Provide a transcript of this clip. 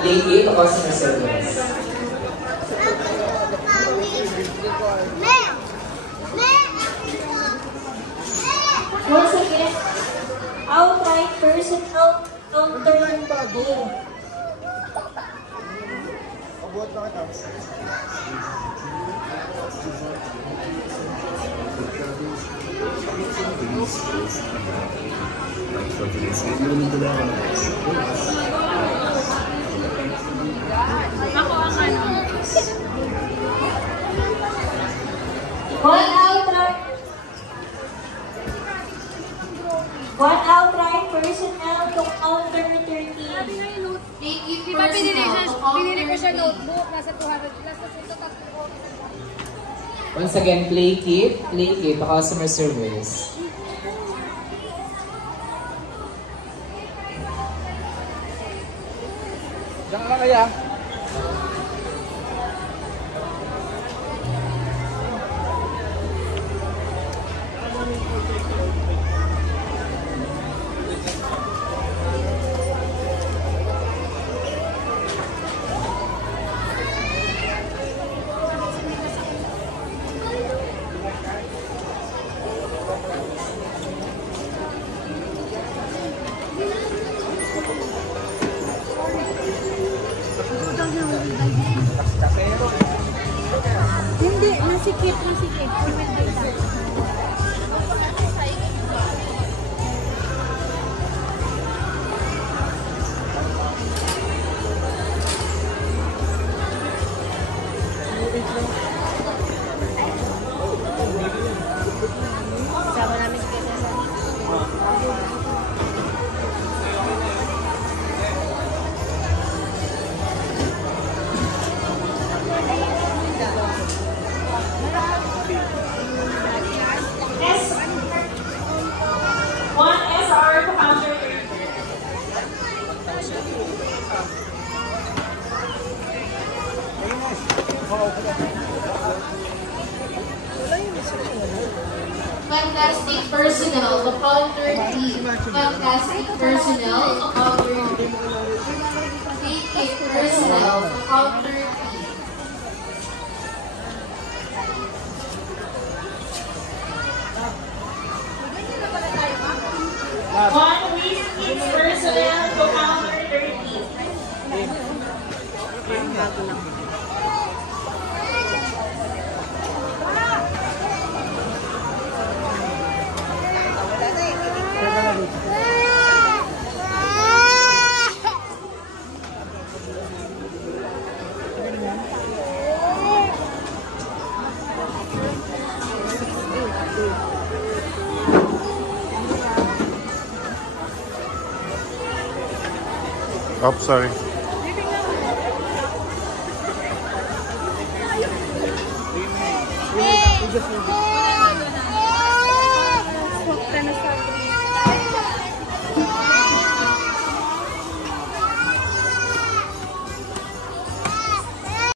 Late to customer service. Once again, outright personal counter-deal. One outright personnel to counter 13. Di ba pinili ko siya notebook? Nasa 200 plus. Once again, play kit to customer service. Diyan ka kaya? Hindi, nasikip. Sama namin si One SR to counter 13. Fantastic personnel to counter D. Fantastic personnel to counter D. Take personnel to counter D. One whiskey personnel to counter 13. Oh, sorry. Hey!